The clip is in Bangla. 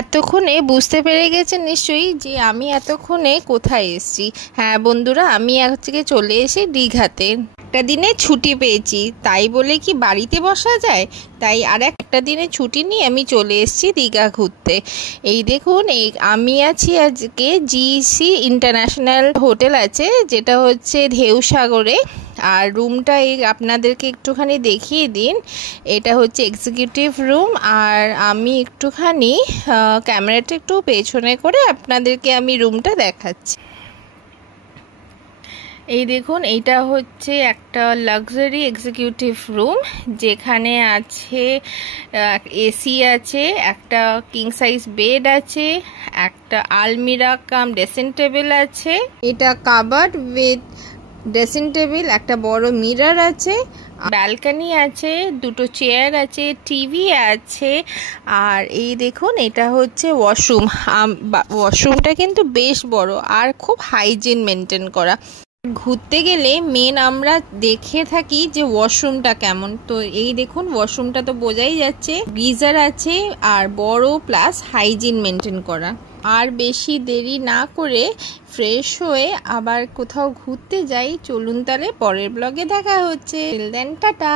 এতক্ষণে বুঝতে পেরে গেছেন নিশ্চয়ই যে আমি এতক্ষণে কোথায় এসেছি। হ্যাঁ বন্ধুরা, আমি আজকে চলে এসে দীঘাতে। একটা দিনে ছুটি পেয়েছি, তাই বলে কি বাড়িতে বসা যায়? তাই আর একটা দিনে ছুটি নিয়ে আমি চলে এসেছি দীঘা ঘুরতে। এই দেখুন, আমি আছি আজকে জিসি ইন্টারন্যাশনাল হোটেল আছে, যেটা হচ্ছে ঢেউসাগরে। আর রুমটা আপনাদেরকে একটুখানি দেখিয়ে দিন। এটা হচ্ছে এক্সিকিউটিভ রুম। আর আমি একটুখানি ক্যামেরাটা একটু পেছনে করে আপনাদেরকে আমি রুমটা দেখাচ্ছি। এই দেখুন, এইটা হচ্ছে একটা লাক্সারি এক্সিকিউটিভ রুম, যেখানে আছে এসি আছে, একটা কিং সাইজ বেড আছে, একটা আলমিরা কাম ড্রেসিং টেবিল আছে, এটা কাবার্ড উইথ ড্রেসিং টেবিল, একটা বড় মিরর আছে, ব্যালকনি আছে, দুটো চেয়ার আছে, টিভি আছে। আর এই দেখুন, এটা হচ্ছে ওয়াশরুম। ওয়াশরুমটা কিন্তু বেশ বড় আর খুব হাইজিন মেনটেন করা। ঘুরতে গেলে মেন আমরা দেখে থাকি যে ওয়াশরুমটা কেমন। তো এই দেখুন, ওয়াশরুমটা তো বোঝাই যাচ্ছে, গিজার আছে আর বড় প্লাস হাইজিন মেনটেন করা। আর বেশি দেরি না করে ফ্রেশ হয়ে আবার কোথাও ঘুরতে যাই। চলুন তাহলে পরের ব্লগে দেখা হচ্ছে। Then tata.